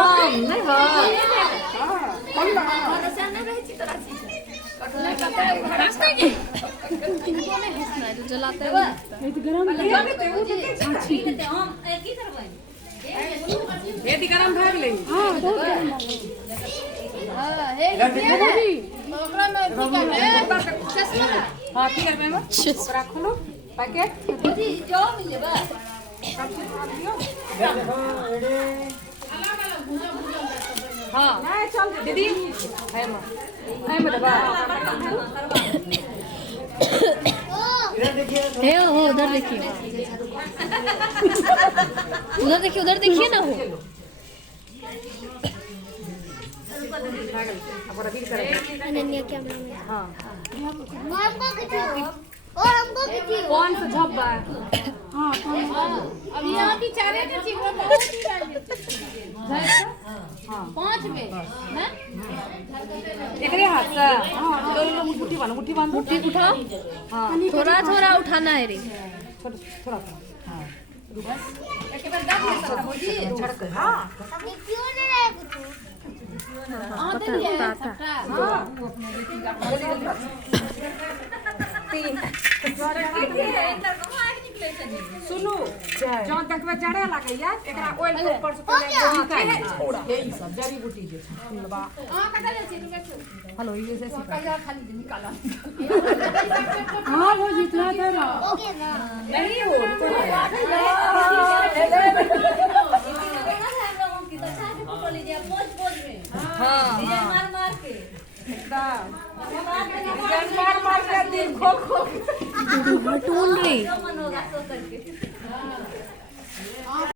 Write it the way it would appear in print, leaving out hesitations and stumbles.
तमाम नहीं हां जलाते हैं गरम बेटी गरम भए गेलै हां बहुत गरम हां हे ओकरा में चश्मा हां की करबे में ओकरा खोलो पैकेट जी जो मिलेबा हां नहीं चल दीदी है मां दबा हे हो उधर देखिए उधर देखिए ना हो अनन्या कैमरा में हां हमको कितनी और हमको कितनी कौन सा झब्बा हां अब यहाँ की चारे के चिकन बहुत ही डाल देते हां 5 में ना एकरे हाथ से हां लो मुट्ठी बांध मुट्ठी उठाओ हां थोड़ा थोड़ा उठाना है रे थोड़ा हां एक बार दाब ले सकता हो जी झड़क हां क्यों नहीं रहे कुछ हां दे दिया सबटा हां सुनो जौन देखबे जड़े लागैया एकरा ऑयल के ऊपर से पहले छोड़ा हे ई सब जड़ी बूटी जे फुलबा हां कटा ले छी रुके हेलो ये ऐसे पैसा खाली निकाला हां वो जितना तेरा ओके ना नहीं हो हां मार के एकदम मार के दिन खो ढूंढ रही